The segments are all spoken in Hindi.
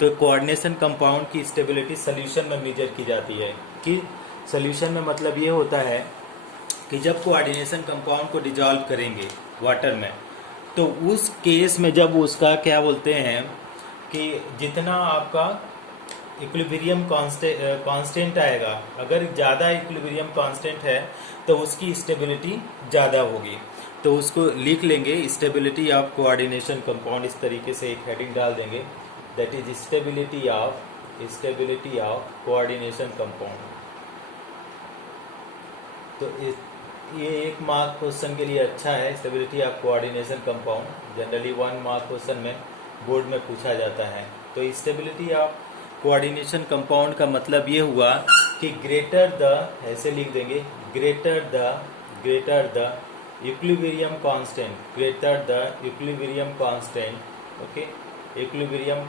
तो कोऑर्डिनेशन कंपाउंड की स्टेबिलिटी सोल्यूशन में मेजर की जाती है। कि सोल्यूशन में मतलब ये होता है कि जब कोऑर्डिनेशन कंपाउंड को डिजॉल्व करेंगे वाटर में, तो उस केस में जब उसका क्या बोलते हैं कि जितना आपका इक्विलिब्रियम कांस्टेंट आएगा, अगर ज़्यादा इक्विलिब्रियम कांस्टेंट है तो उसकी स्टेबिलिटी ज़्यादा होगी। तो उसको लिख लेंगे स्टेबिलिटी ऑफ कोऑर्डिनेशन कंपाउंड, इस तरीके से एक हेडिंग डाल देंगे, that is stability of coordination compound. तो ये 1 मार्क क्वेश्चन के लिए अच्छा है, stability of coordination compound. Generally 1 mark question में बोर्ड में पूछा जाता है। तो स्टेबिलिटी ऑफ कोऑर्डिनेशन कंपाउंड का मतलब ये हुआ कि ग्रेटर द, ऐसे लिख देंगे, greater the equilibrium constant, greater the equilibrium constant, okay, equilibrium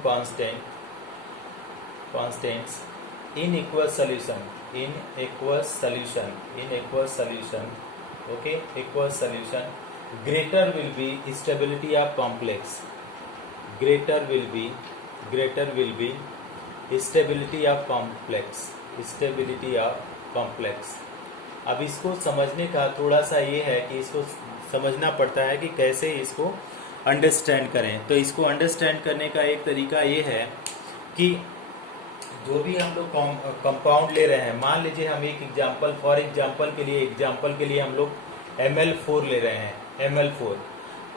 constants in aqueous solution, okay, aqueous solution, greater will be stability of complex, greater will be stability of complex। अब इसको समझने का थोड़ा सा ये है कि इसको समझना पड़ता है कि कैसे इसको अंडरस्टैंड करें। तो इसको अंडरस्टैंड करने का एक तरीका ये है कि जो भी हम लोग कंपाउंड ले रहे हैं, मान लीजिए हम एक एग्जांपल, फॉर एग्जांपल के लिए हम लोग Ml4 ले रहे हैं, Ml4।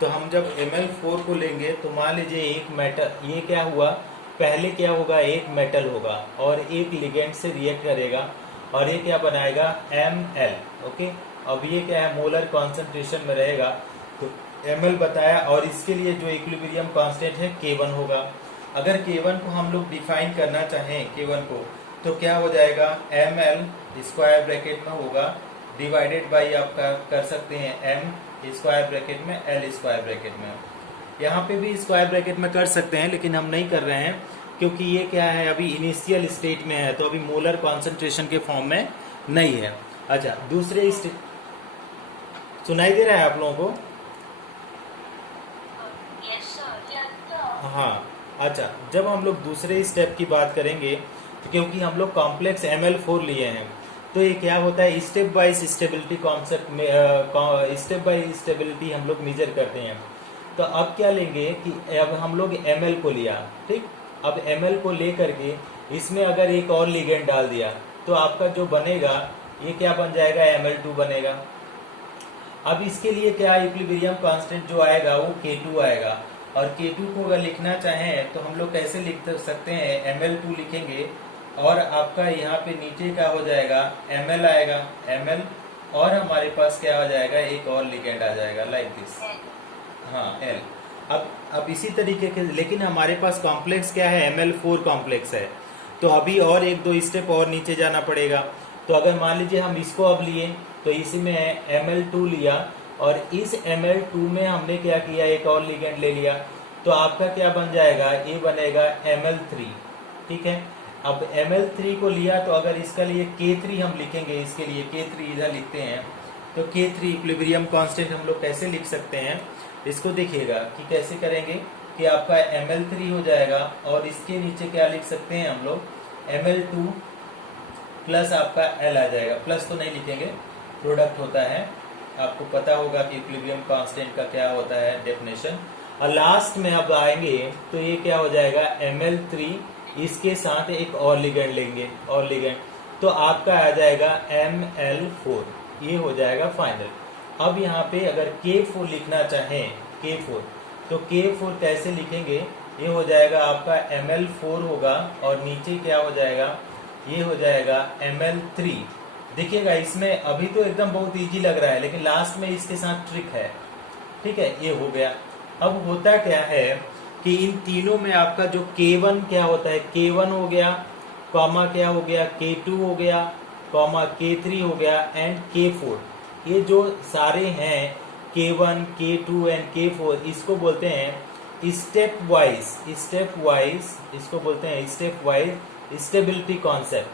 तो हम जब Ml4 को लेंगे तो मान लीजिए एक मेटल, ये क्या हुआ, पहले क्या होगा, एक मेटल होगा और एक लिगेंड से रिएक्ट करेगा और ये क्या बनाएगा, Ml, ओके। अब ये क्या है, मोलर कॉन्सेंट्रेशन में रहेगा, तो Ml बताया, और इसके लिए जो इक्विलिब्रियम कांस्टेंट है K1 होगा। अगर K1 को हम लोग डिफाइन करना चाहें, K1 को, तो क्या हो जाएगा, Ml स्क्वायर ब्रैकेट में होगा डिवाइडेड बाई आप कर सकते हैं M स्क्वायर ब्रैकेट में, L स्क्वायर ब्रैकेट में। यहाँ पे भी स्क्वायर ब्रैकेट में कर सकते हैं, लेकिन हम नहीं कर रहे हैं क्योंकि ये क्या है, अभी इनिशियल स्टेट में है, तो अभी मोलर कॉन्सेंट्रेशन के फॉर्म में नहीं है। अच्छा, दूसरे सुनाई दे रहा है आप लोगों को? हाँ, अच्छा, जब हम लोग दूसरे स्टेप की बात करेंगे, तो क्योंकि हम लोग कॉम्प्लेक्स Ml4 लिए हैं, तो ये क्या होता है, स्टेप बाय स्टेबिलिटी कॉन्सेप्ट में, स्टेप बाय स्टेबिलिटी हम लोग मेजर करते हैं। तो अब क्या लेंगे कि अब हम लोग Ml को लिया, ठीक, अब Ml को ले करके इसमें अगर एक और लिगेंड डाल दिया तो आपका जो बनेगा, ये क्या बन जाएगा, Ml2 बनेगा। अब इसके लिए क्या, इक्विलिब्रियम कांस्टेंट जो आएगा वो K2 आएगा, और K2 को अगर लिखना चाहें तो हम लोग कैसे लिख सकते हैं, Ml2 लिखेंगे और आपका यहाँ पे नीचे क्या हो जाएगा, Ml आएगा, Ml, और हमारे पास क्या हो जाएगा, एक और लिगेंड आ जाएगा, लाइक दिस, हाँ, L। अब इसी तरीके के, लेकिन हमारे पास कॉम्प्लेक्स क्या है, Ml4 कॉम्प्लेक्स है, तो अभी और 1-2 स्टेप और नीचे जाना पड़ेगा। तो अगर मान लीजिए हम इसको अब लिए, तो इसी में Ml2 लिया और इस Ml2 में हमने क्या किया, एक और लिगेंड ले लिया, तो आपका क्या बन जाएगा, ये बनेगा Ml3, ठीक है। अब Ml3 को लिया तो अगर इसका लिए K3 हम लिखेंगे, इसके लिए K3 इधर लिखते हैं, तो K3 इक्विलिब्रियम कांस्टेंट हम लोग कैसे लिख सकते हैं, इसको देखिएगा कि कैसे करेंगे कि आपका Ml3 हो जाएगा और इसके नीचे क्या लिख सकते हैं हम लोग, Ml2 प्लस आपका L आ जाएगा, प्लस तो नहीं लिखेंगे, प्रोडक्ट होता है, आपको पता होगा कि इक्विलिब्रियम कांस्टेंट का क्या होता है डेफिनेशन। और लास्ट में अब आएंगे तो ये क्या हो जाएगा, Ml3, इसके साथ एक और लिगेंड लेंगे, और लिगेंड, तो आपका आ जाएगा Ml4, ये हो जाएगा फाइनल। अब यहाँ पे अगर K4 लिखना चाहें, K4, तो K4 कैसे लिखेंगे, ये हो जाएगा आपका Ml4 होगा और नीचे क्या हो जाएगा, ये हो जाएगा Ml3। देखिएगा इसमें अभी तो एकदम बहुत इजी लग रहा है, लेकिन लास्ट में इसके साथ ट्रिक है, ठीक है, ये हो गया। अब होता क्या है कि इन तीनों में आपका जो K1 क्या होता है, K1 हो गया, कॉमा क्या हो गया, K2 हो गया, कॉमा K3 हो गया, एंड K4, ये जो सारे हैं K1, K2 एंड K4, इसको बोलते हैं स्टेप वाइज, इसको बोलते हैं step wise stability constant,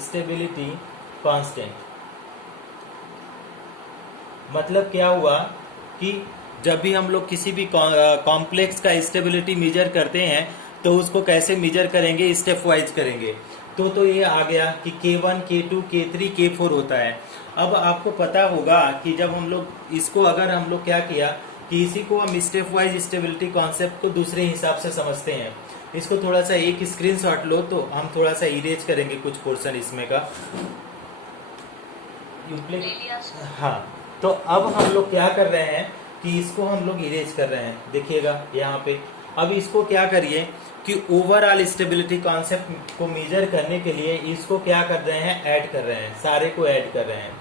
stability constant. मतलब क्या हुआ कि जब भी हम लोग किसी भी कॉम्प्लेक्स का स्टेबिलिटी मेजर करते हैं तो उसको कैसे मेजर करेंगे, स्टेप वाइज करेंगे। तो ये आ गया कि K1 K2 K3 K4 होता है। अब आपको पता होगा कि जब हम लोग इसको, अगर हम लोग क्या किया कि इसी को हम स्टेप वाइज स्टेबिलिटी कॉन्सेप्ट को दूसरे हिसाब से समझते हैं। इसको थोड़ा सा एक स्क्रीनशॉट लो, तो हम थोड़ा सा इरेज करेंगे कुछ पोर्शन इसमें का। हाँ, तो अब हम लोग क्या कर रहे हैं कि इसको हम लोग इरेज कर रहे हैं, देखिएगा यहाँ पे। अब इसको क्या करिए कि ओवरऑल स्टेबिलिटी कॉन्सेप्ट को मेजर करने के लिए इसको क्या कर रहे हैं, ऐड कर रहे हैं, सारे को ऐड कर रहे हैं।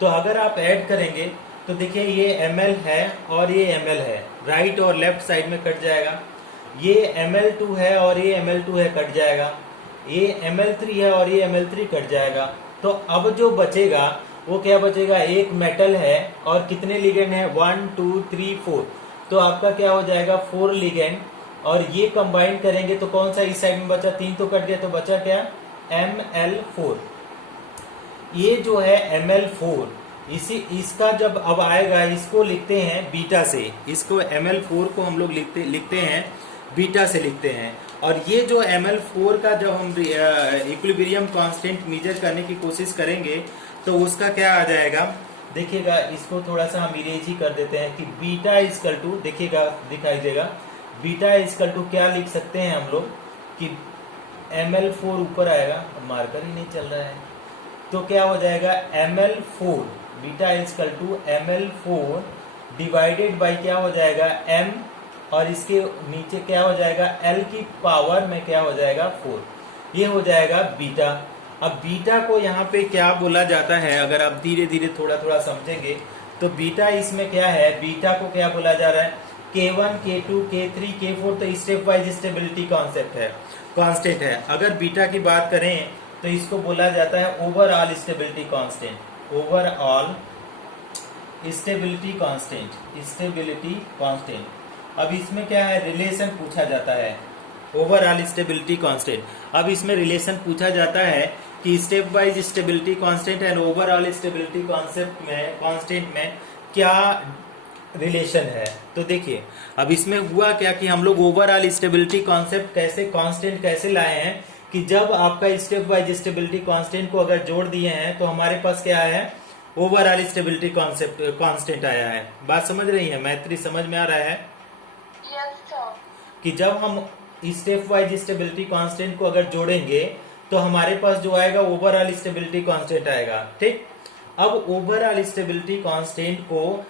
तो अगर आप ऐड करेंगे तो देखिए ये ml है और ये ml है, राइट और लेफ्ट साइड में कट जाएगा। ये ml2 है और ये ml2 है, कट जाएगा। ये ml3 है और ये ml3 कट जाएगा। तो अब जो बचेगा वो क्या बचेगा, एक मेटल है और कितने लिगेंड है, 1 2 3 4। तो आपका क्या हो जाएगा, 4 लिगेंड। और ये कंबाइन करेंगे तो कौन सा इस साइड में बचा, 3 तो कट गया, तो बचा क्या, ml4। ये जो है ml4, इसका जब अब आएगा, इसको लिखते हैं बीटा से। इसको ml4 को हम लोग लिखते हैं बीटा से लिखते हैं। और ये जो ml4 का जब हम इक्विलिब्रियम कांस्टेंट मेजर करने की कोशिश करेंगे तो उसका क्या आ जाएगा, देखिएगा। इसको थोड़ा सा हम इरेज ही कर देते हैं कि बीटा इजकल टू, देखिएगा दिखाई देगा, बीटा इजकल टू क्या लिख सकते हैं हम लोग कि ml4 ऊपर आएगा, मार्कर ही नहीं चल रहा है, तो क्या हो जाएगा ml4, beta is equal to ml4 divided by क्या हो जाएगा m, और इसके नीचे क्या हो जाएगा l की पावर में क्या हो जाएगा 4। ये हो जाएगा बीटा। अब बीटा को यहाँ पे क्या बोला जाता है, अगर आप धीरे धीरे थोड़ा थोड़ा समझेंगे तो बीटा इसमें क्या है, बीटा को क्या बोला जा रहा है, K1 K2 K3 K4, तो स्टेप वाइज स्टेबिलिटी कॉन्सेप्ट है, कांस्टेंट है। अगर बीटा की बात करें तो इसको बोला जाता है overall stability constant, overall stability constant, stability constant. अब इसमें क्या है, रिलेशन पूछा जाता है, ओवरऑल स्टेबिलिटी कांस्टेंट। अब इसमें रिलेशन पूछा जाता है कि step wise stability constant and overall stability concept में, कांस्टेंट में क्या रिलेशन है। तो देखिए अब इसमें हुआ क्या कि हम लोग ओवरऑल स्टेबिलिटी कॉन्सेप्ट कैसे, कांस्टेंट कैसे लाए हैं कि जब आपका स्टेप वाइज स्टेबिलिटी कांस्टेंट को अगर जोड़ दिए हैं तो हमारे पास क्या है, ओवरऑल स्टेबिलिटी कॉन्सेप्ट कांस्टेंट आया है। बात समझ रही है मैत्री, समझ में आ रहा है? कि जब हम स्टेप वाइज स्टेबिलिटी कांस्टेंट को अगर जोड़ेंगे तो हमारे पास जो आएगा ओवरऑल स्टेबिलिटी कांस्टेंट आएगा, ठीक। अब ओवरऑल स्टेबिलिटी कांस्टेंट को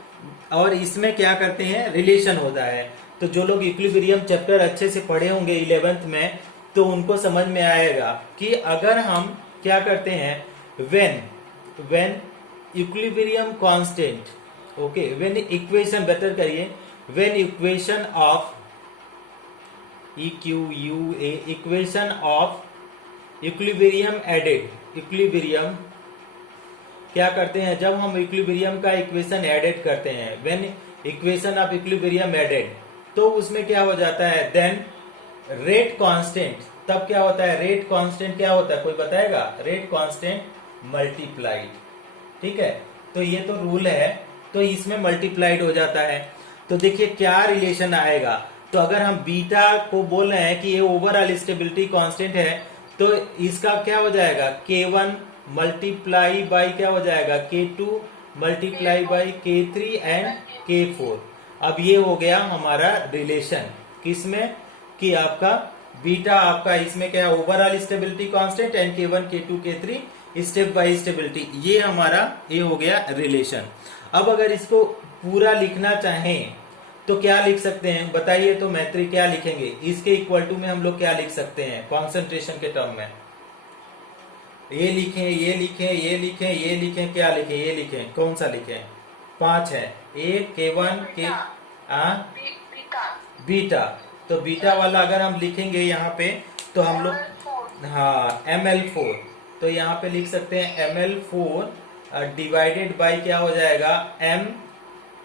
और इसमें क्या करते हैं, रिलेशन होता है। तो जो लोग इक्विलिब्रियम चैप्टर अच्छे से पढ़े होंगे 11th में, तो उनको समझ में आएगा कि अगर हम क्या करते हैं, when equilibrium constant, okay, when equation, better करिए, when equation of EQUA, equation of equilibrium added, equilibrium क्या करते हैं, जब हम इक्विलिब्रियम का इक्वेशन एडेड करते हैं, when equation of equilibrium added, तो उसमें क्या हो जाता है, देन रेट कांस्टेंट, तब क्या होता है, रेट कांस्टेंट क्या होता है, कोई बताएगा, रेट कांस्टेंट मल्टीप्लाइड, ठीक है। तो ये तो रूल है, तो इसमें मल्टीप्लाइड हो जाता है। तो देखिए क्या रिलेशन आएगा, तो अगर हम बीटा को बोल रहे हैं कि ये ओवरऑल स्टेबिलिटी कांस्टेंट है, तो इसका क्या हो जाएगा, K1 मल्टीप्लाई बाई क्या हो जाएगा, K2 multiply by K3 and K4। अब ये हो गया हमारा रिलेशन, किसमें कि आपका बीटा, आपका इसमें क्या है, overall stability constant and K1 K2 K3 step by stability, ये हमारा ये हो गया रिलेशन। अब अगर इसको पूरा लिखना चाहें तो क्या लिख सकते हैं, बताइए तो मैत्री, क्या लिखेंगे, इसके इक्वल टू में हम लोग क्या लिख सकते हैं कॉन्सेंट्रेशन के टर्म में, ये लिखें, ये लिखें, ये लिखें, ये लिखें, क्या लिखें, ये लिखें, कौन सा लिखें, 5 है, A K1 K बीटा। तो बीटा वाला अगर हम लिखेंगे यहाँ पे तो हम लोग, हाँ, ml4, तो यहाँ पे लिख सकते हैं ml4 डिवाइडेड बाई क्या हो जाएगा, m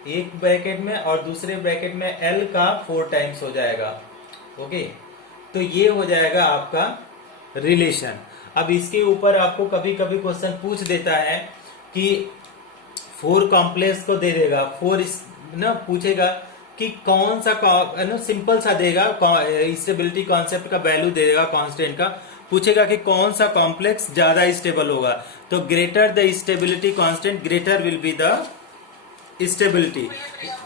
एक ब्रैकेट में और दूसरे ब्रैकेट में L का 4 टाइम्स हो जाएगा, ओके। तो ये हो जाएगा आपका रिलेशन। अब इसके ऊपर आपको कभी कभी क्वेश्चन पूछ देता है कि 4 कॉम्प्लेक्स को दे देगा, 4 ना पूछेगा कि कौन सा सिंपल सा देगा, स्टेबिलिटी कॉन्सेप्ट का वैल्यू देगा कांस्टेंट का, पूछेगा कि कौन सा कॉम्प्लेक्स ज्यादा स्टेबल होगा, तो greater the stability constant greater will be the stability.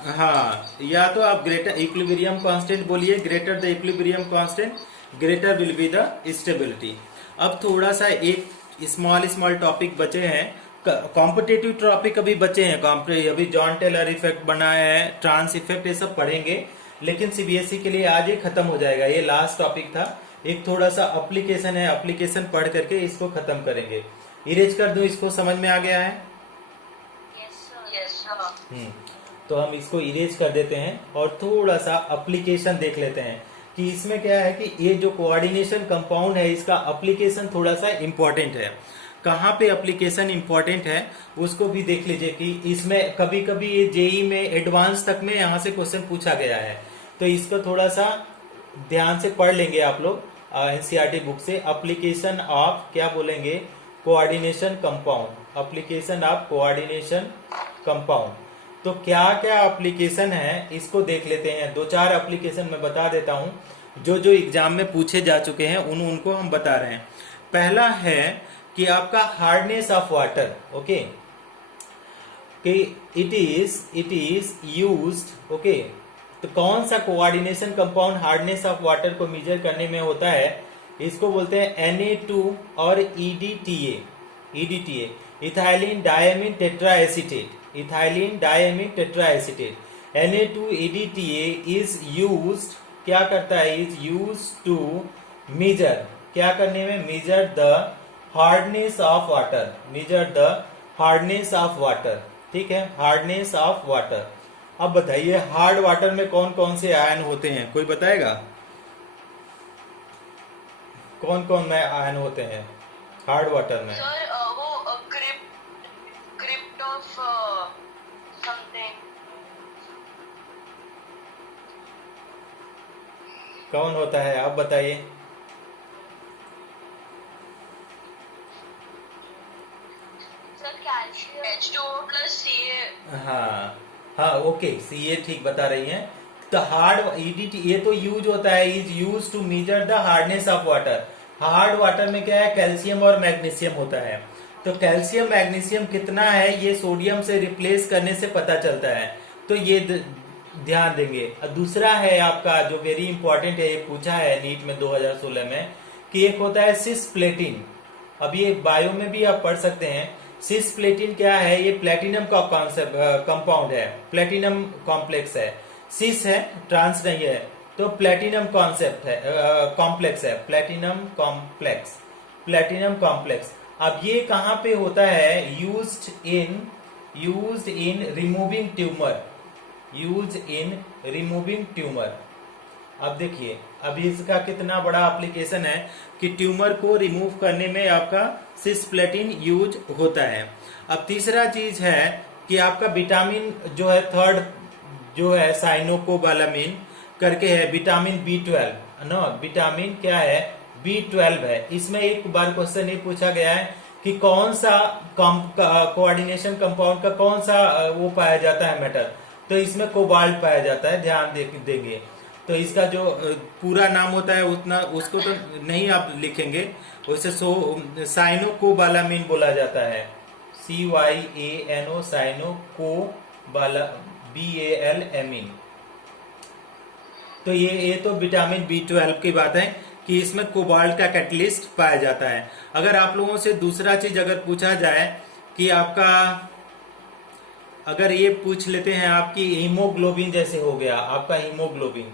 हाँ, या तो आप ग्रेटर इक्विलिब्रियम कांस्टेंट बोलिए, greater the equilibrium constant greater will be the stability. अब थोड़ा सा एक स्मॉल टॉपिक बचे हैं, कॉम्पिटेटिव टॉपिक अभी बचे हैं, अभी जॉन टेलर इफेक्ट बनाया है, ट्रांस इफेक्ट, ये सब पढ़ेंगे, लेकिन सीबीएसई के लिए आज ये खत्म हो जाएगा, ये लास्ट टॉपिक था। एक थोड़ा सा एप्लीकेशन है, एप्लीकेशन पढ़ करके इसको खत्म करेंगे। इरेज कर दूं, इसको समझ में आ गया है? तो हम इसको इरेज कर देते हैं और थोड़ा सा एप्लीकेशन देख लेते हैं कि इसमें क्या है कि ये जो कोऑर्डिनेशन कंपाउंड है इसका एप्लीकेशन थोड़ा सा इंपॉर्टेंट है। कहाँ पे एप्लीकेशन इंपॉर्टेंट है उसको भी देख लीजिए कि इसमें कभी कभी ये जेई में एडवांस तक में यहाँ से क्वेश्चन पूछा गया है, तो इसको थोड़ा सा ध्यान से पढ़ लेंगे आप लोग एनसीईआरटी बुक से। एप्लीकेशन ऑफ क्या बोलेंगे, coordination compound, application of coordination compound. तो क्या क्या एप्लीकेशन है इसको देख लेते हैं। दो चार एप्लीकेशन मैं बता देता हूं, जो जो एग्जाम में पूछे जा चुके हैं उनको हम बता रहे हैं। पहला है कि आपका हार्डनेस ऑफ वाटर, ओके, कि इट इज यूज्ड, ओके। तो कौन सा coordination compound hardness of water को मेजर करने में होता है, इसको बोलते हैं Na2 और EDTA, ethylene diamine tetraacetate, ethylene diamine tetraacetate. Na2EDTA is used, क्या करता है, इज यूज्ड टू मेजर, क्या करने में, major the hardness of water, major the hardness of water, ठीक है, हार्डनेस ऑफ वाटर। अब बताइए हार्ड वाटर में कौन कौन से आयन होते हैं, कोई बताएगा? कौन कौन में आयन होते हैं हार्ड वाटर में? सर वो क्रिप्ट ऑफ समथिंग, कौन होता है, आप बताइए। Sir calcium H2O plus Ca। हाँ, ओके, ये ठीक बता रही हैं। तो हार्ड ईडीटी ये तो यूज होता है, is use to measure the hardness of water. Hard water में क्या है, कैल्शियम और मैग्नीशियम होता है। तो कैल्शियम मैग्नीशियम कितना है ये सोडियम से रिप्लेस करने से पता चलता है, तो ये ध्यान देंगे। और दूसरा है आपका जो वेरी इंपॉर्टेंट है, ये पूछा है नीट में 2016 में, कि एक होता है सिस्प्लेटिन। अब ये बायो में भी आप पढ़ सकते हैं। सिस्प्लेटिन क्या है, ये प्लेटिनम का कॉन्सेप्ट कंपाउंड है, प्लेटिनम कॉम्प्लेक्स है, सिस है, ट्रांस नहीं है, तो प्लेटिनम कॉन्सेप्ट है, कॉम्प्लेक्स है, प्लेटिनम कॉम्प्लेक्स, प्लेटिनम कॉम्प्लेक्स। अब ये कहाँ पे होता है, used in removing tumour, use in removing tumour. अब देखिए अब इसका कितना बड़ा एप्लीकेशन है कि ट्यूमर को रिमूव करने में आपका सिस्प्लेटिन यूज होता है। अब तीसरा चीज है कि आपका विटामिन जो है, थर्ड जो है साइनोकोबालामिन करके है, विटामिन B12 ना, विटामिन क्या है, B12 है। इसमें एक बार क्वेश्चन ये पूछा गया है कि कौन सा कोऑर्डिनेशन कंपाउंड का कौन सा वो पाया जाता है मेटल, तो इसमें कोबाल्ट पाया जाता है, ध्यान देंगे। तो इसका जो पूरा नाम होता है उतना उसको तो नहीं आप लिखेंगे, उसे साइनोकोबालामिन बोला जाता है, CYANO, साइनोकोबालामिन। तो ये तो विटामिन B12 की बात है कि इसमें कोबाल्ट का कैटलिस्ट पाया जाता है। अगर आप लोगों से दूसरा चीज अगर पूछा जाए कि आपका, अगर ये पूछ लेते हैं आपकी हीमोग्लोबिन जैसे हो गया आपका हीमोग्लोबिन,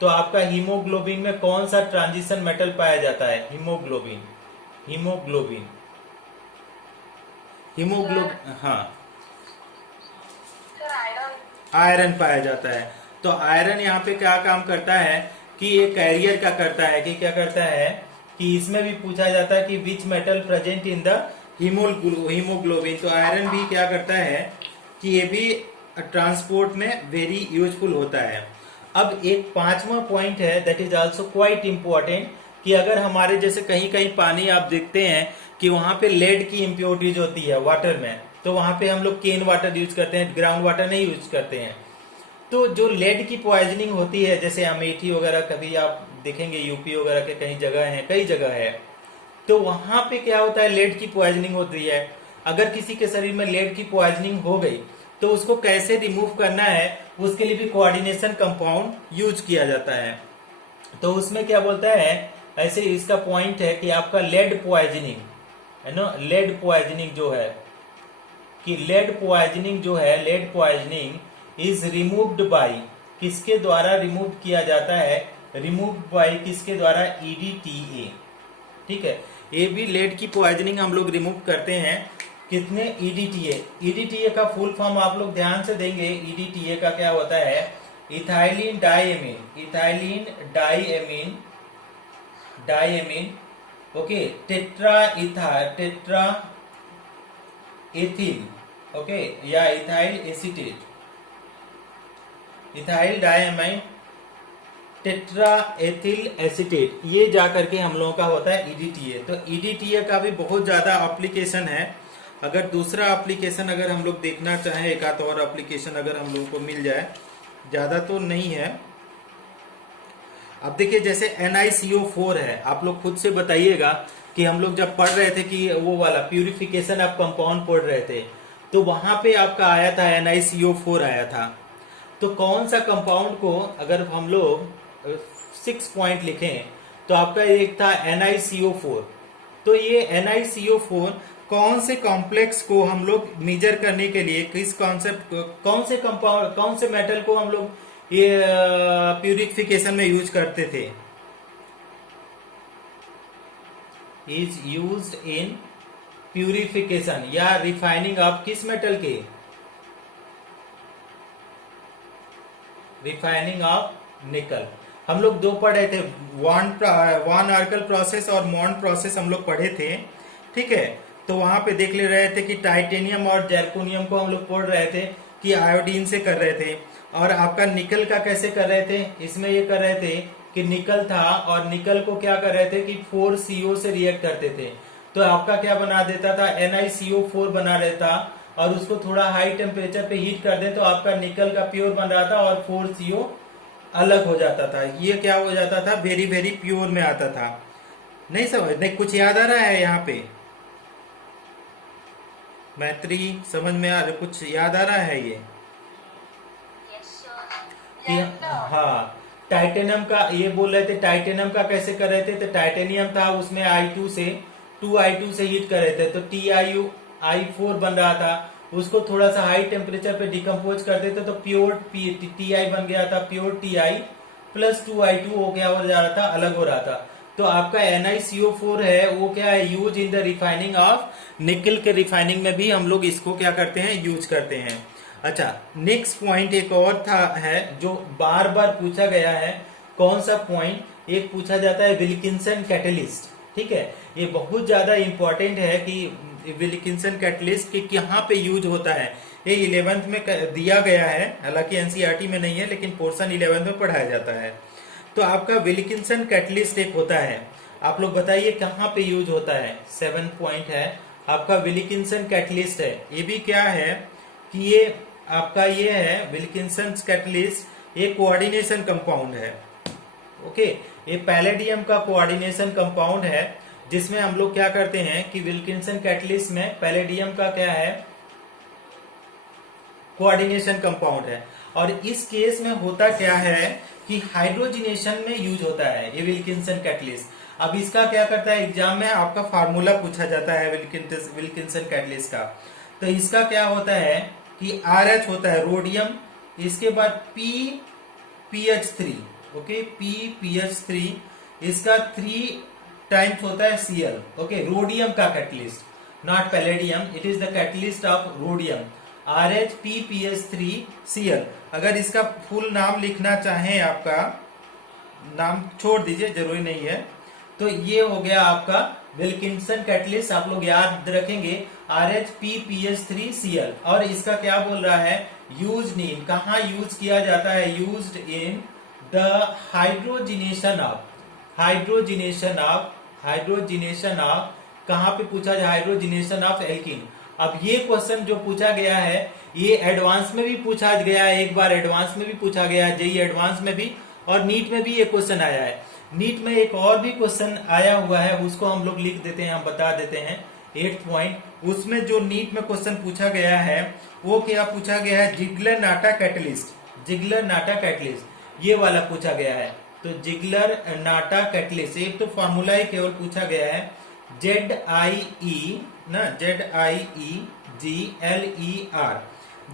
तो आपका हीमोग्लोबिन में कौन सा ट्रांजिशन मेटल पाया जाता है, हीमोग्लोबिन, हीमोग्लोबिन, हाँ, आयरन पाया जाता है। तो आयरन यहाँ पे क्या काम करता है कि ये कैरियर का करता है, कि क्या करता है कि इसमें भी पूछा जाता है कि which metal present in the haemoglobin. तो आयरन भी क्या करता है कि ये भी ट्रांसपोर्ट में वेरी यूजफुल होता है। अब एक पांचवा पॉइंट है that is also quite important, कि अगर हमारे जैसे कहीं कहीं पानी आप देखते हैं कि वहां पे लेड की इम्प्योरिटीज होती है वाटर में, तो वहां पे हम लोग केन वाटर यूज करते हैं, ग्राउंड वाटर नहीं यूज करते हैं। तो जो लेड की पॉइजनिंग होती है, जैसे अमेठी वगैरह कभी आप देखेंगे यूपी वगैरह के कई जगह है, कई जगह है, तो वहां पे क्या होता है, लेड की पॉइजनिंग होती है। अगर किसी के शरीर में लेड की पॉइजनिंग हो गई तो उसको कैसे रिमूव करना है, उसके लिए भी कोऑर्डिनेशन कंपाउंड यूज किया जाता है। तो उसमें क्या बोलता है, ऐसे इसका पॉइंट है कि आपका लेड पॉइजनिंग है ना, लेड पॉइजनिंग जो है, कि lead poisoning is removed by, किसके द्वारा रिमूव किया जाता है, रिमूव्ड बाय किसके द्वारा, ईडीटीए। ठीक है, ये भी लेड की पॉइजनिंग हम लोग रिमूव करते हैं, कितने, ईडीटीए। ईडीटीए का फुल फॉर्म आप लोग ध्यान से देंगे, ईडीटीए का क्या होता है, ethylene diamine, ethylene diamine, okay, tetra ethyl, okay, या ethyl acetate, ethyl diamine tetra ethyl acetate, ये जा करके हम लोगों का होता है ईडीटीए। तो ईडीटीए का भी बहुत ज्यादा एप्लीकेशन है। अगर दूसरा एप्लीकेशन अगर हम लोग देखना चाहें, एक आध और एप्लीकेशन अगर हम लोगों को मिल जाए, ज्यादा तो नहीं है। अब देखिए जैसे NiCO4 है, आप लोग खुद से बताइएगा कि हम लोग जब पढ़ रहे थे कि वो वाला प्यूरिफिकेशन ऑफ कंपाउंड पढ़ रहे थे, तो वहां पे आपका आया था NiCO4 आया था। तो कौन सा कंपाउंड को अगर हम लोग 6 पॉइंट लिखें, तो आपका एक था NiCO4। तो ये NiCO4 कौन से कॉम्प्लेक्स को हम लोग मेजर करने के लिए, किस कॉन्सेप्ट, कौन से कंपाउंड, कौन से मेटल को हम लोग ये प्यूरिफिकेशन में यूज करते थे, इज यूज्ड इन प्यूरिफिकेशन या रिफाइनिंग ऑफ किस मेटल के, रिफाइनिंग ऑफ निकल। हम लोग दो पढ़े थे, वन आर्कल प्रोसेस और मॉन्ड प्रोसेस हम लोग पढ़े थे। ठीक है, तो वहां पे देख ले रहे थे कि टाइटेनियम और जर्कोनियम को हम लोग पढ़ रहे थे कि आयोडीन से कर रहे थे, और आपका निकल का कैसे कर रहे थे, इसमें ये कर रहे थे कि निकल था और निकल को क्या कर रहे थे कि 4CO से रिएक्ट करते थे, तो आपका क्या बना देता था, NiCO4 बना रहता, और उसको थोड़ा हाई टेम्परेचर पे हीट कर दे तो आपका निकल का प्योर बन रहा था और 4CO अलग हो जाता था। ये क्या हो जाता था, वेरी वेरी प्योर में आता था। नहीं समझ, नहीं कुछ याद आ रहा है यहाँ पे, मैत्री समझ में आ रहा, कुछ याद आ रहा है ये Yes, sir. कि Then, हाँ, टाइटेनियम का ये बोल रहे थे, टाइटेनियम का कैसे कर रहे थे, तो टाइटेनियम था उसमें I2 से हीट कर रहे थे, तो TiO4 बन रहा था, उसको थोड़ा सा हाई टेम्परेचर पे डिकम्पोज करते थे तो प्योर Ti बन गया था, प्योर Ti प्लस 2I2 हो गया, हो जा रहा था, अलग हो रहा था। तो आपका NiCO4 है वो क्या है, use in the refining of निकल के रिफाइनिंग में भी हम लोग इसको क्या करते हैं, यूज करते हैं। अच्छा, नेक्स्ट पॉइंट एक और था है जो बार बार पूछा गया है, कौन सा पॉइंट, एक पूछा जाता है विल्किंसन कैटलिस्ट। ठीक है, ये बहुत ज्यादा इंपॉर्टेंट है कि विल्किंसन कैटलिस्ट की यहाँ पे यूज होता है। ये 11th में दिया गया है, हालांकि एनसीईआरटी में नहीं है, लेकिन पोर्शन 11th में पढ़ाया जाता है। तो आपका विल्किंसन कैटलिस्ट एक होता है, आप लोग बताइए कहाँ पे यूज होता है। 7 पॉइंट है आपका विल्किंसन कैटलिस्ट है। ये भी क्या है कि ये आपका ये है विल्किंसन कैटलिस्ट, ये कोऑर्डिनेशन कंपाउंड है। ओके, ये पैलेडियम का कोऑर्डिनेशन कंपाउंड है, जिसमें हम लोग क्या करते हैं कि विल्किंसन कैटलिस्ट में पैलेडियम का क्या है, कोऑर्डिनेशन कंपाउंड है। और इस केस में होता क्या है कि हाइड्रोजिनेशन में यूज होता है ये विल्किंसन कैटलिस्ट। अब इसका क्या करता है, एग्जाम में आपका फार्मूला पूछा जाता है विल्किंसन कैटलिस्ट का। तो इसका क्या होता है कि RH होता है रोडियम, इसके बाद PPH3, ओके, PPH3, इसका 3 टाइम्स होता है Cl, ओके, रोडियम का catalyst, not palladium, it is the catalyst of rhodium, RH PPH3 Cl। अगर इसका फुल नाम लिखना चाहें, आपका नाम छोड़ दीजिए, जरूरी नहीं है। तो ये हो गया आपका विल्किंसन कैटलिस्ट, आप लोग याद रखेंगे RH PPH3 Cl। और इसका क्या बोल रहा है, यूज्ड इन, कहाँ यूज किया जाता है, used in the hydrogenation of कहाँ पे पूछा जाए, हाइड्रोजिनेशन ऑफ एल्कीन। अब ये क्वेश्चन जो पूछा गया है ये एडवांस में भी पूछा गया है, एक बार एडवांस में भी पूछा गया है, जेई एडवांस में भी, और नीट में भी ये क्वेश्चन आया है। नीट में एक और भी क्वेश्चन आया हुआ है, उसको हम लोग लिख देते हैं, हम बता देते हैं। 8th पॉइंट, उसमें जो नीट में क्वेश्चन पूछा गया है वो क्या पूछा गया है, जिगलर नाटा कैटलिस्ट, जिगलर नाटा कैटलिस्ट ये वाला पूछा गया है। तो जिगलर नाटा कैटलिस्ट, एक तो फॉर्मूला ही केवल पूछा गया है, ZIE ना, ZIEGLER,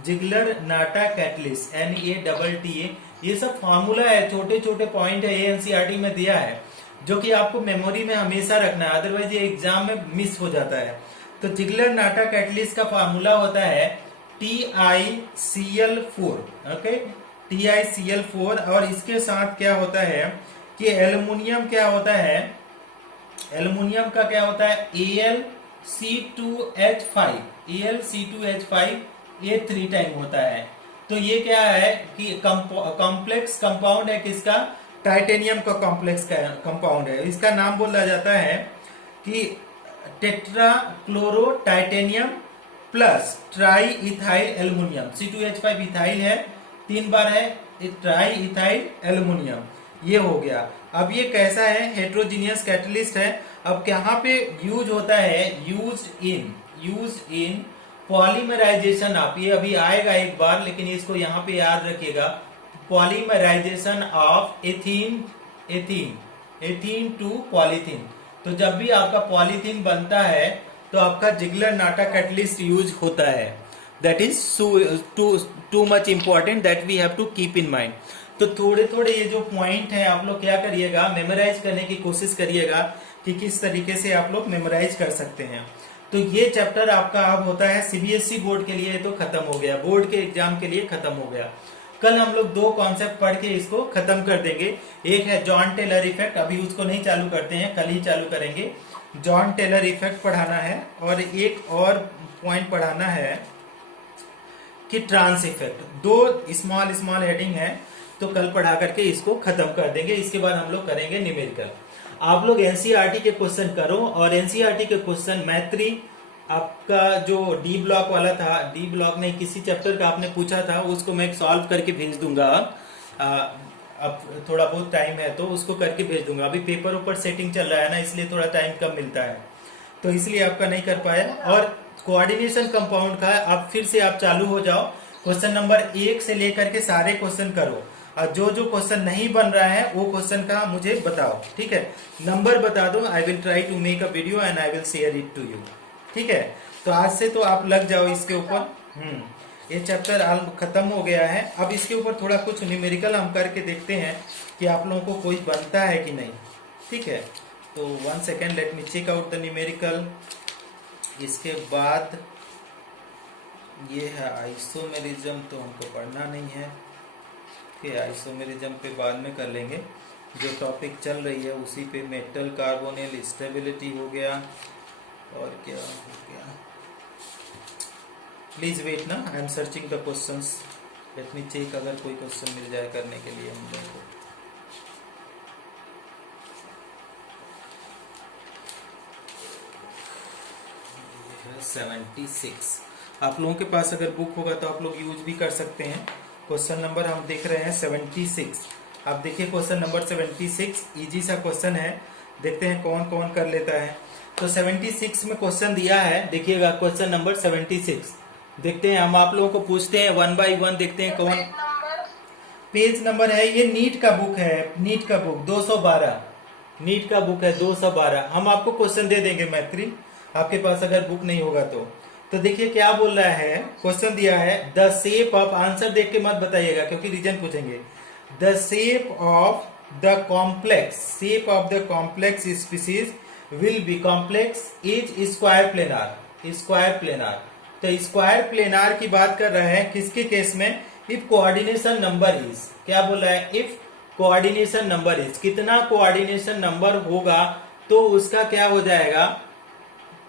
जिगलर नाटा कैटलिस्ट, NATTA, ये सब फार्मूला है, छोटे छोटे पॉइंट है, एनसीईआरटी में दिया है, जो कि आपको मेमोरी में हमेशा रखना है, अदरवाइज ये एग्जाम में मिस हो जाता है। तो जिगलर नाटा कैटलिस्ट का फार्मूला होता है TiCl4, ओके, TiCl4, और इसके साथ क्या होता है कि एल्युमिनियम क्या होता है, एल्युमिनियम का क्या होता है, AlC2H5, AlC2H5, ये 3 टाइम होता है। तो ये क्या है कि कॉम्प्लेक्स कंपाउंड है किसका, टाइटेनियम का कॉम्प्लेक्स कंपाउंड है। इसका नाम बोला जाता है कि tetra chloro titanium plus try ethyl aluminium, C2H5 ethyl है, 3 बार है, ट्राई इथाइल एल्युमिनियम, ये हो गया। अब ये कैसा है, हेट्रोजीनियस कैटलिस्ट है। अब यहाँ पे यूज होता है, यूज इन पॉलीमराइजेशन ऑफ, ये अभी आएगा एक बार, लेकिन इसको यहाँ पे याद रखिएगा, polymerisation of ethene to polythene. तो जब भी आपका पॉलीथीन बनता है तो आपका जिगलर नाटा कैटलिस्ट यूज होता है। That is too much important, that we have to keep in mind. तो थोड़े थोड़े ये जो पॉइंट है आप लोग क्या करिएगा, मेमोराइज करने की कोशिश करिएगा कि किस तरीके से आप लोग मेमोराइज कर सकते हैं। तो ये चैप्टर आपका अब होता है सीबीएसई बोर्ड के लिए, तो खत्म हो गया, बोर्ड के एग्जाम के लिए खत्म हो गया। कल हम लोग 2 कॉन्सेप्ट पढ़ के इसको खत्म कर देंगे। एक है जॉन टेलर इफेक्ट, अभी उसको नहीं चालू करते हैं, कल ही चालू करेंगे। जॉन टेलर इफेक्ट पढ़ाना है, और एक और पॉइंट पढ़ाना है कि ट्रांस इफेक्ट। 2 स्मॉल हेडिंग है, तो कल पढ़ा करके इसको खत्म कर देंगे। इसके बाद हम लोग करेंगे न्यूमेरिकल। आप लोग एनसीईआरटी के क्वेश्चन करो, और एनसीईआरटी के क्वेश्चन मैत्री आपका जो डी ब्लॉक वाला था, डी ब्लॉक नहीं, किसी चैप्टर का आपने पूछा था, उसको मैं सॉल्व करके भेज दूंगा। अब थोड़ा बहुत टाइम है तो उसको करके भेज दूंगा। अभी पेपर ऊपर सेटिंग चल रहा है ना, इसलिए थोड़ा टाइम कम मिलता है, तो इसलिए आपका नहीं कर पाया। और कोऑर्डिनेशन कंपाउंड का आप फिर से आप चालू हो जाओ, क्वेश्चन नंबर 1 से लेकर के सारे क्वेश्चन करो, और जो जो क्वेश्चन नहीं बन रहा है वो क्वेश्चन का मुझे बताओ, ठीक है, नंबर बता दो। I will try to make a video and I will share it to you, ठीक है। तो आज से तो आप लग जाओ इसके ऊपर। ये चैप्टर खत्म हो गया है। अब इसके ऊपर थोड़ा कुछ न्यूमेरिकल हम करके देखते हैं कि आप लोगों को कोई बनता है कि नहीं, ठीक है। तो 1 second, let me check out the numerical. इसके बाद ये है आइसोमेरिज्म, तो हमको पढ़ना नहीं है, कि आइसोमेरिज्म पे बाद में कर लेंगे। जो टॉपिक चल रही है उसी पे, मेटल कार्बोनिल स्टेबिलिटी हो गया, और क्या हो गया। प्लीज वेट ना, I am searching the questions, let me check अगर कोई क्वेश्चन मिल जाए करने के लिए हम लोगों को। ये है 76। आप लोगों के पास अगर बुक होगा तो आप लोग यूज भी कर सकते हैं। क्वेश्चन नंबर हम देख रहे हैं 76। आप देखिए क्वेश्चन नंबर 76 इजी सा क्वेश्चन है, देखते हैं कौन कौन कर लेता है। तो 76 में क्वेश्चन दिया है, देखिएगा क्वेश्चन नंबर 76 देखते हैं। हम आप लोगों को पूछते हैं 1 बाय 1, देखते हैं कौन। पेज नंबर है, ये नीट का बुक है, नीट का बुक 212, नीट का बुक है 212। हम आपको क्वेश्चन दे देंगे मैत्री, आपके पास अगर बुक नहीं होगा तो देखिए क्या बोल रहा है। क्वेश्चन दिया है द शेप ऑफ, आंसर देख के मत बताइएगा क्योंकि रीजन पूछेंगे। The shape of the complex species will be, complex is square planar, square planar. तो स्क्वायर प्लेनार की बात कर रहे हैं किसके केस में, इफ कोऑर्डिनेशन नंबर इज, क्या बोल रहा है, इफ कोऑर्डिनेशन नंबर इज, कितना कोऑर्डिनेशन नंबर होगा तो उसका क्या हो जाएगा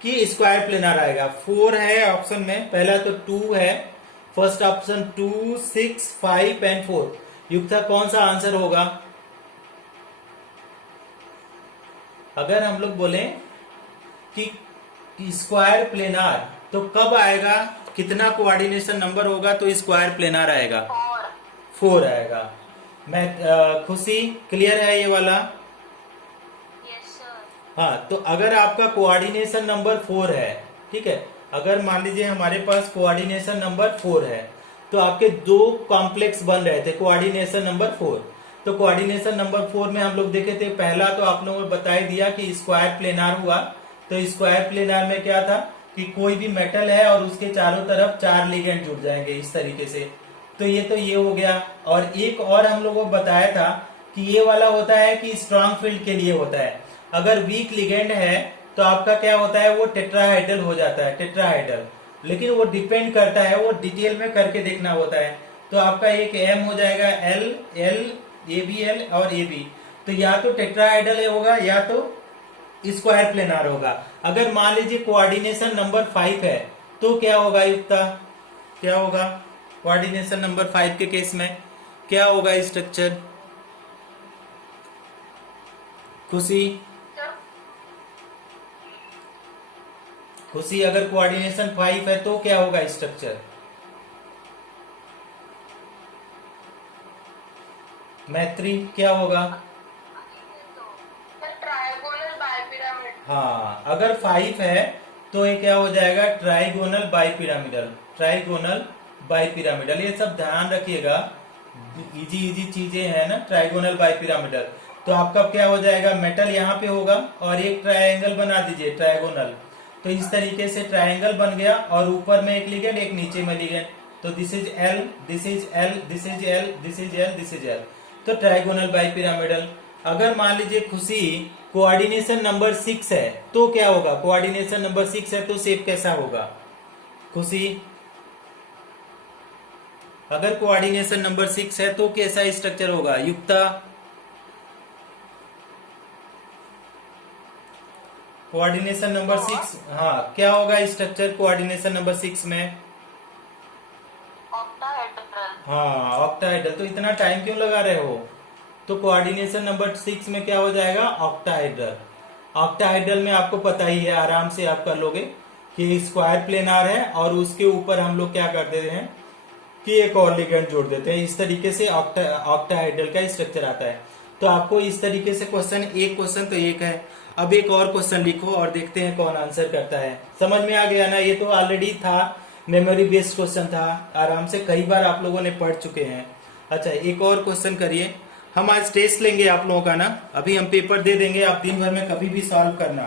कि स्क्वायर प्लेनार आएगा। 4 है ऑप्शन में, पहला तो 2 है, फर्स्ट ऑप्शन 2, 6, 5 एंड 4। युक्ता कौन सा आंसर होगा। अगर हम लोग बोले कि स्क्वायर प्लेनार तो कब आएगा, कितना कोऑर्डिनेशन नंबर होगा तो स्क्वायर प्लेनार आएगा? 4. 4 आएगा। मैं खुशी क्लियर है ये वाला? Yes, sir. हाँ, तो अगर आपका कोऑर्डिनेशन नंबर 4 है, ठीक है, अगर मान लीजिए हमारे पास कोऑर्डिनेशन नंबर 4 है, तो आपके दो कॉम्प्लेक्स बन रहे थे कोऑर्डिनेशन नंबर 4। तो कोऑर्डिनेशन नंबर 4 में हम लोग देखे थे, पहला तो आप लोगों ने बता ही दिया कि स्क्वायर प्लेनार हुआ। तो स्क्वायर प्लेनार में क्या था कि कोई भी मेटल है और उसके चारों तरफ 4 लिगेंड जुड़ जाएंगे इस तरीके से। तो ये हो गया। और एक और हम लोगों को बताया था कि ये वाला होता है कि स्ट्रांग फील्ड के लिए होता है। अगर वीक लिगेंड है तो आपका क्या होता है, वो टेट्राहाइड्रल हो जाता है, टेट्राहाइड्रल। लेकिन वो डिपेंड करता है, वो डिटेल में करके देखना होता है। तो आपका एक एम हो जाएगा L L A B L और ए बी। तो या तो टेट्राहाइड्रल होगा या तो स्क्वायर प्लेनार होगा। अगर मान लीजिए कोऑर्डिनेशन नंबर 5 है तो क्या होगा युक्ता, क्या होगा कोऑर्डिनेशन नंबर 5 के केस में क्या होगा स्ट्रक्चर? खुशी Sir, खुशी अगर कोऑर्डिनेशन 5 है तो क्या होगा स्ट्रक्चर? मैत्री क्या होगा? sir, trigonal bipyramid. हाँ, अगर 5 है तो ये क्या हो जाएगा, ट्राइगोनल बाइपिरामिडल, ट्राइगोनल बाइपिरामिडल। ये सब ध्यान रखिएगा, इजी इजी चीजें हैं ना। ट्राइगोनल बाइपिरामिडल तो आपका क्या हो जाएगा, मेटल यहाँ पे होगा और एक ट्रायंगल बना दीजिए ट्रायगोनल। तो इस तरीके से ट्रायंगल बन गया और ऊपर में एक लिगेंड, एक नीचे में लिगेंड। तो this is L, this is L, this is L, this is L, this is L. तो ट्राइगोनल बाइपिरामिडल। अगर मान लीजिए खुशी कोऑर्डिनेशन नंबर 6 है तो क्या होगा, कोऑर्डिनेशन नंबर 6 है तो शेप कैसा होगा खुशी? अगर कोऑर्डिनेशन नंबर 6 है तो कैसा स्ट्रक्चर होगा युक्ता? कोऑर्डिनेशन नंबर 6, हाँ, क्या होगा स्ट्रक्चर कोऑर्डिनेशन नंबर 6 में? Octahedral. हाँ, ऑक्टाहाइड्रल। तो इतना टाइम क्यों लगा रहे हो? तो कोऑर्डिनेशन नंबर 6 में क्या हो जाएगा, ऑक्टाहाइड्रल। ऑक्टाहाइड्रल में आपको पता ही है, आराम से आप कर लोगे कि स्क्वायर प्लेनार है और उसके ऊपर हम लोग क्या कर देते हैं कि एक और लिगेंड जोड़ देते हैं। इस तरीके से ऑक्टाहाइड्रल का स्ट्रक्चर आता है। तो आपको इस तरीके से क्वेश्चन, एक क्वेश्चन तो एक है, अब एक और क्वेश्चन लिखो और देखते हैं कौन आंसर करता है। समझ में आ गया ना? ये तो ऑलरेडी था, मेमोरी बेस्ड क्वेश्चन था, आराम से कई बार आप लोगों ने पढ़ चुके हैं। अच्छा, एक और क्वेश्चन करिए। हम आज टेस्ट लेंगे आप लोगों का ना, अभी हम पेपर दे देंगे, आप दिन भर में कभी भी सॉल्व करना।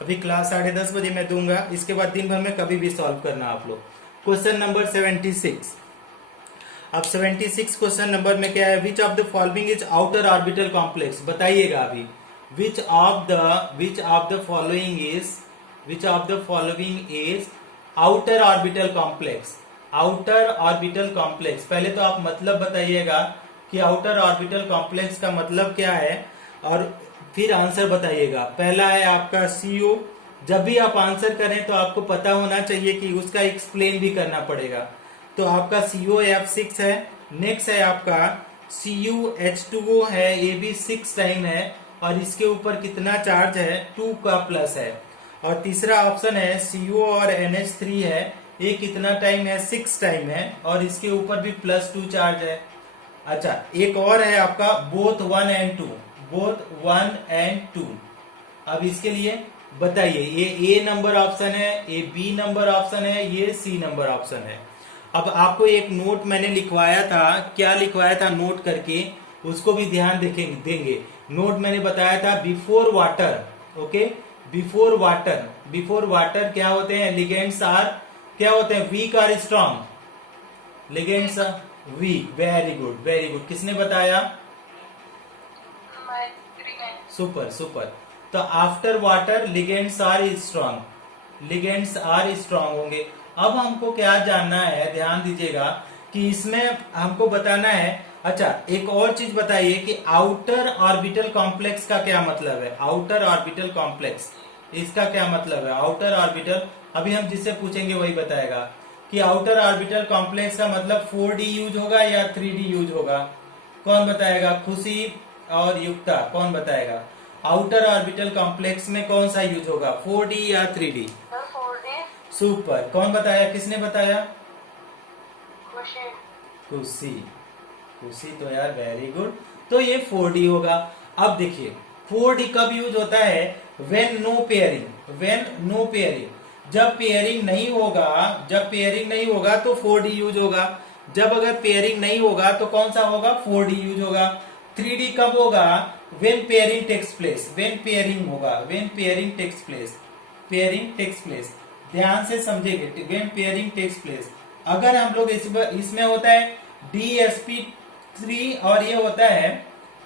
अभी क्लास 10:30 बजे मैं दूंगा, इसके बाद दिन भर में कभी भी सॉल्व करना आप लोग। Question number 76। अब 76 क्वेश्चन नंबर में क्या है, which of the following is outer orbital complex? बताइएगा अभी, which of the following is outer orbital complex? Outer orbital complex, पहले तो आप मतलब बताइएगा कि आउटर ऑर्बिटल कॉम्प्लेक्स का मतलब क्या है और फिर आंसर बताइएगा। पहला है आपका CO। जब भी आप आंसर करें तो आपको पता होना चाहिए कि उसका एक्सप्लेन भी करना पड़ेगा। तो आपका COF6 है। नेक्स्ट है आपका CuH2O है, ये भी 6 टाइम है और इसके ऊपर कितना चार्ज है, 2 का प्लस है। और तीसरा ऑप्शन है CO और NH3 है, ये कितना टाइम है, 6 टाइम है और इसके ऊपर भी +2 चार्ज है। अच्छा, एक और है आपका बोथ 1 एंड 2, बोथ 1 एंड 2। अब इसके लिए बताइए, ये A नंबर ऑप्शन है, ये B नंबर ऑप्शन है, ये C नंबर ऑप्शन है। अब आपको एक नोट मैंने लिखवाया था, क्या लिखवाया था नोट करके, उसको भी ध्यान देंगे। नोट मैंने बताया था before water, okay, before water क्या होते हैं, लिगेंड्स आर क्या होते हैं, वीक और strong? Ligands weak. Very good, किसने बताया? सुपर। तो after water ligands are strong होंगे। अब हमको क्या जानना है, ध्यान दीजिएगा कि इसमें हमको बताना है। अच्छा, एक और चीज बताइए कि आउटर ऑर्बिटल कॉम्प्लेक्स का क्या मतलब है? आउटर ऑर्बिटल कॉम्प्लेक्स, इसका क्या मतलब है? आउटर ऑर्बिटल, अभी हम जिससे पूछेंगे वही बताएगा कि आउटर ऑर्बिटल कॉम्प्लेक्स का मतलब 4D यूज होगा या 3D यूज होगा? कौन बताएगा? खुशी और युक्ता, कौन बताएगा? आउटर ऑर्बिटल कॉम्प्लेक्स में कौन सा यूज होगा, 4D या 3D? सुपर। कौन बताया, किसने बताया? खुशी। खुशी। खुशी तो यार वेरी गुड। तो ये 4D होगा। अब देखिए 4D कब यूज होता है? When no pairing. When no pairing, जब पेयरिंग नहीं होगा, जब पेयरिंग नहीं होगा तो 4D यूज होगा। जब अगर पेयरिंग नहीं होगा तो कौन सा होगा? 4D यूज होगा। 3D कब होगा? When pairing takes place. When pairing होगा, when pairing takes place, pairing takes place. ध्यान से समझेंगे, व्हेन पेयरिंग टेक्स प्लेस। अगर हम लोग इसमें होता है DSP3 और ये होता है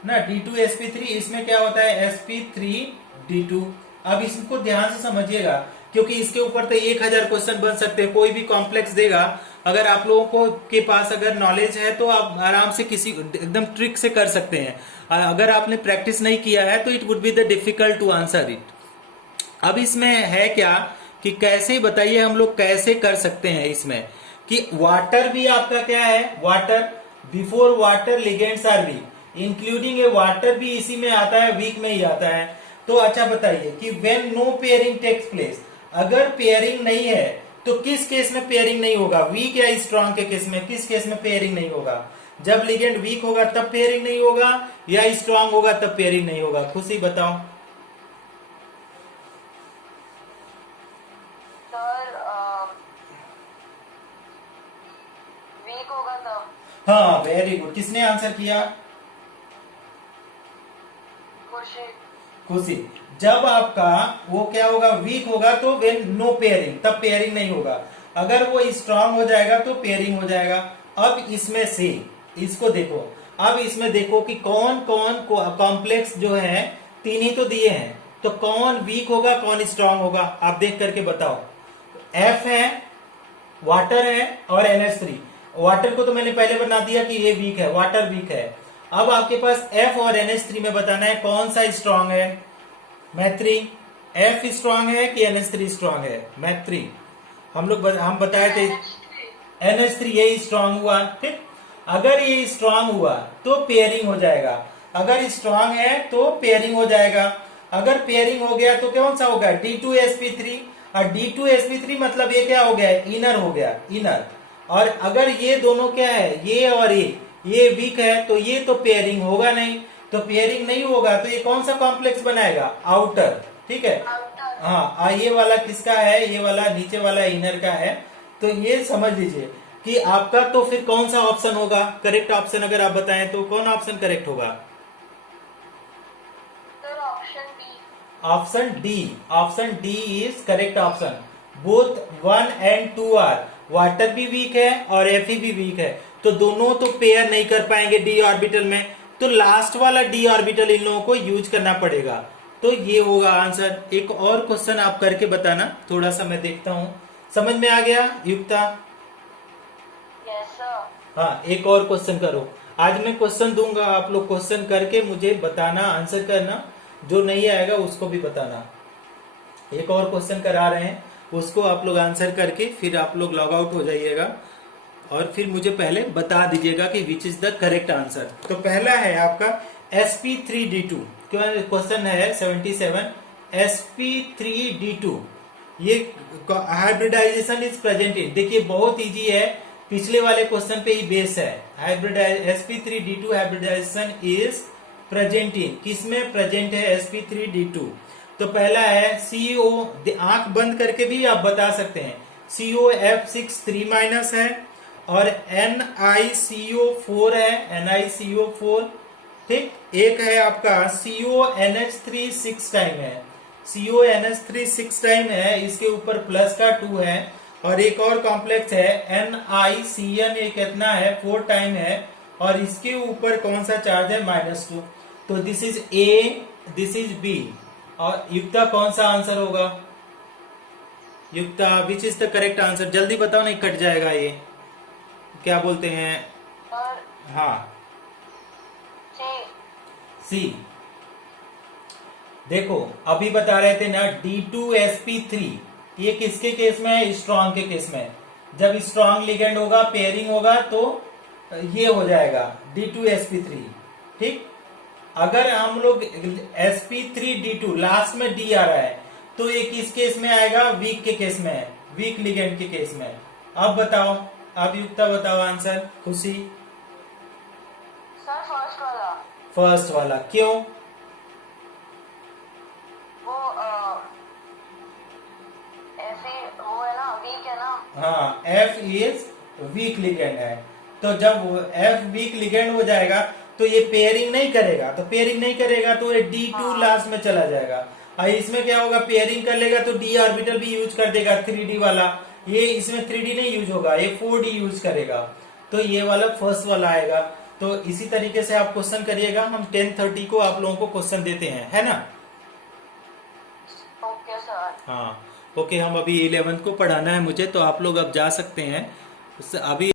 ना D2SP3, इसमें क्या होता है? SP3D2। अब इसको ध्यान से समझिएगा, क्योंकि इसके ऊपर तो 1000 क्वेश्चन बन सकते हैं। कोई भी कॉम्प्लेक्स देगा, अगर आप लोगों को के पास अगर नॉलेज है तो आप आराम से किसी एकदम ट्रिक से कर सकते हैं। अगर आपने प्रैक्टिस नहीं किया है तो it would be the difficult to answer it. अब इसमें है क्या कि कैसे, बताइए हम लोग कैसे कर सकते हैं इसमें, कि वाटर भी आपका क्या है? Water, before water ligands are weak, including a water भी इसी में आता है, वीक में ही आता है। तो अच्छा बताइए कि when no pairing takes place, अगर पेयरिंग नहीं है तो किस केस में पेयरिंग नहीं होगा? वीक या स्ट्रांग के केस में? किस केस में पेयरिंग नहीं होगा? जब लिगेंड वीक होगा तब पेयरिंग नहीं होगा, या स्ट्रांग होगा तब पेयरिंग नहीं होगा? खुशी बताओ। सर वीक होगा तब। हाँ वेरी गुड। किसने आंसर किया? खुशी। खुशी। जब आपका वो क्या होगा? वीक होगा तो वेन नो पेयरिंग, तब पेयरिंग नहीं होगा। अगर वो स्ट्रांग हो जाएगा तो पेयरिंग हो जाएगा। अब इसमें से इसको देखो, अब इसमें देखो कि कौन कौन कॉम्प्लेक्स जो है, 3 ही तो दिए हैं, तो कौन वीक होगा कौन स्ट्रांग होगा? आप देख करके बताओ। F है, वाटर है और NH3। वाटर को तो मैंने पहले बना दिया कि ये वीक है, वाटर वीक है। अब आपके पास F और NH3 में बताना है कौन सा स्ट्रांग है। मैत्री, F स्ट्रांग है कि NH3 स्ट्रांग है? मैत्री, हम बताए थे NH3 ये स्ट्रांग हुआ। ठीक, अगर ये स्ट्रांग हुआ तो पेयरिंग हो जाएगा। अगर स्ट्रांग है तो पेयरिंग हो जाएगा। अगर पेयरिंग हो गया तो कौन सा होगा? D2sp3। और D2sp3 मतलब ये क्या हो गया? इनर हो गया, इनर। और अगर ये दोनों क्या है? ये और ये वीक है, तो ये तो पेयरिंग होगा नहीं। तो पेयरिंग नहीं होगा तो ये कौन सा कॉम्प्लेक्स बनाएगा? आउटर। ठीक है, हाँ। ये वाला किसका है? ये वाला नीचे वाला इनर का है। तो ये समझ लीजिए कि आपका तो फिर कौन सा ऑप्शन होगा करेक्ट ऑप्शन? अगर आप बताएं तो कौन ऑप्शन करेक्ट होगा? Sir option D. Option D. Option D is correct option. Both 1 and 2 are, water भी वीक है और Fe भी वीक है, तो दोनों तो पेयर नहीं कर पाएंगे डी ऑर्बिटल में, तो लास्ट वाला डी ऑर्बिटल इन लोगों को यूज करना पड़ेगा। तो ये होगा आंसर। एक और क्वेश्चन आप करके बताना, थोड़ा सा मैं देखता हूं समझ में आ गया युक्ता? Yes sir. हाँ, एक और क्वेश्चन करो। आज मैं क्वेश्चन दूंगा, आप लोग क्वेश्चन करके मुझे बताना, आंसर करना। जो नहीं आएगा उसको भी बताना। एक और क्वेश्चन करा रहे हैं, उसको आप लोग आंसर करके फिर आप लोग लॉग आउट हो जाइएगा और फिर मुझे पहले बता दीजिएगा कि विच इज द करेक्ट आंसर। तो पहला है आपका sp3d2। क्वेश्चन है 77, sp3d2 ये हाइब्रिडाइजेशन इज प्रेजेंट इन। देखिए बहुत इजी है, पिछले वाले क्वेश्चन पे ही बेस है। sp3d2 hybridisation is present in, किसमें प्रेजेंट है sp3d2? तो पहला है CO, आंख बंद करके भी आप बता सकते हैं। COF6 3- है और NiCO4 है, NiCO4। ठीक, एक है आपका CONH3 6 टाइम है, CONH3 6 टाइम है, इसके ऊपर प्लस का 2 है। और एक और कॉम्प्लेक्स है NiCN, ये कितना है? 4 टाइम है, और इसके ऊपर कौन सा चार्ज है? -2। तो this is A, this is B। और युक्ता कौन सा आंसर होगा? Yukta which is the correct answer? जल्दी बताओ, नहीं कट जाएगा ये। क्या बोलते हैं? सर हाँ, सी। C। देखो अभी बता रहे थे ना D2sp3, ये किसके केस में है? स्ट्रॉन्ग के केस में। जब स्ट्रॉन्ग लिगेंड होगा, पेयरिंग होगा, तो ये हो जाएगा D2sp3। ठीक, अगर हम लोग sp3d2 लास्ट में D आ रहा है तो ये किस केस में आएगा? वीक के केस में है। वीक लिगेंड के केस में। अब बताओ, अब युक्ता बताओ आंसर। खुशी? सर फर्स्ट वाला। फर्स्ट वाला, क्यों? वो ऐसे वो है ना, वीक है ना। हाँ, एफ इज वीक लिगेंड है। तो जब एफ वीक लिगेंड हो जाएगा तो ये पेयरिंग नहीं करेगा, तो पेयरिंग नहीं करेगा तो ये D2 लास्ट में चला जाएगा। और इसमें क्या होगा, पेयरिंग कर लेगा तो D ऑर्बिटल भी यूज कर देगा 3D वाला। ये इसमें 3D नहीं यूज होगा, ये 4D यूज करेगा। तो ये वाला फर्स्ट वाला आएगा। तो इसी तरीके से आप क्वेश्चन करिएगा। हम 10:30 को आप लोगों को क्वेश्चन देते हैं, है ना? Okay sir. हाँ ओके। हम अभी 11th को पढ़ाना है मुझे, तो आप लोग अब जा सकते हैं। अभी